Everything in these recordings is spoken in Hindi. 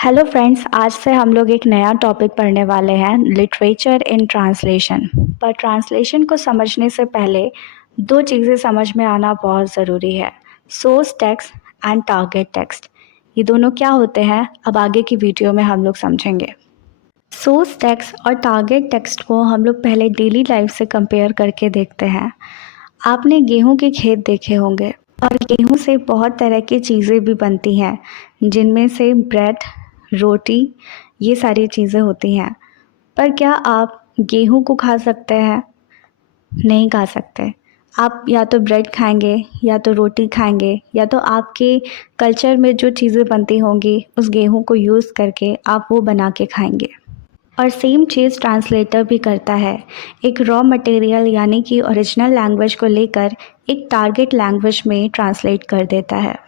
हेलो फ्रेंड्स, आज से हम लोग एक नया टॉपिक पढ़ने वाले हैं, लिटरेचर इन ट्रांसलेशन। पर ट्रांसलेशन को समझने से पहले दो चीज़ें समझ में आना बहुत ज़रूरी है, source text and target text. ये दोनों क्या होते हैं, अब आगे की वीडियो में हम लोग समझेंगे। सोर्स टेक्स्ट और टारगेट टेक्स्ट को हम लोग पहले डेली लाइफ से कंपेयर करके देखते हैं। आपने गेहूं के खेत देखे होंगे और गेहूं से बहुत तरह की चीज़ें भी बनती हैं, जिनमें से ब्रेड, रोटी, ये सारी चीज़ें होती हैं। पर क्या आप गेहूं को खा सकते हैं? नहीं खा सकते। आप या तो ब्रेड खाएंगे या तो रोटी खाएंगे या तो आपके कल्चर में जो चीज़ें बनती होंगी उस गेहूं को यूज़ करके आप वो बना के खाएंगे। और सेम चीज़ ट्रांसलेटर भी करता है, एक रॉ मटेरियल यानी कि ओरिजिनल लैंग्वेज को लेकर एक टारगेट लैंग्वेज में ट्रांसलेट कर देता है,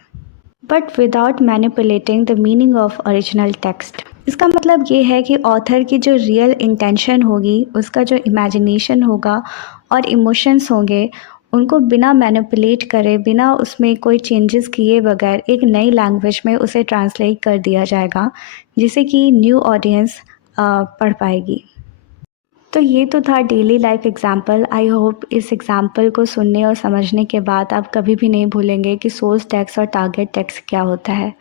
but without manipulating the meaning of original text. इसका मतलब ये है कि ऑथर की जो रियल इंटेंशन होगी, उसका जो इमेजिनेशन होगा और इमोशंस होंगे, उनको बिना मैनिपुलेट करे, बिना उसमें कोई चेंजेस किए बगैर एक नई लैंग्वेज में उसे ट्रांसलेट कर दिया जाएगा, जिसे कि न्यू ऑडियंस पढ़ पाएगी। तो ये तो था daily life example. I hope इस एग्जाम्पल को सुनने और समझने के बाद आप कभी भी नहीं भूलेंगे कि सोर्स टेक्स्ट और टारगेट टेक्स्ट क्या होता है।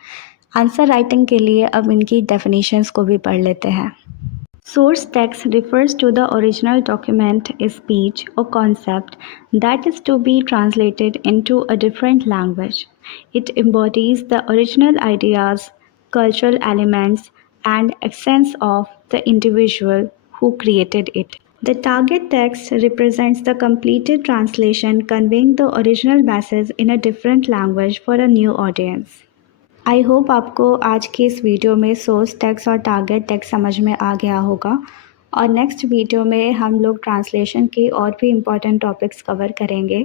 आंसर राइटिंग के लिए अब इनकी डेफिनेशंस को भी पढ़ लेते हैं। Source text refers to the original document, speech, or concept that is to be translated into a different language. It embodies the original ideas, cultural elements, and essence of the individual who created it. The target text represents the completed translation conveying the original message in a different language for a new audience. I hope आपको आज के इस वीडियो में सोर्स टेक्स्ट और टारगेट टेक्स्ट समझ में आ गया होगा, और नेक्स्ट वीडियो में हम लोग ट्रांसलेशन की और भी इम्पॉर्टेंट टॉपिक्स कवर करेंगे।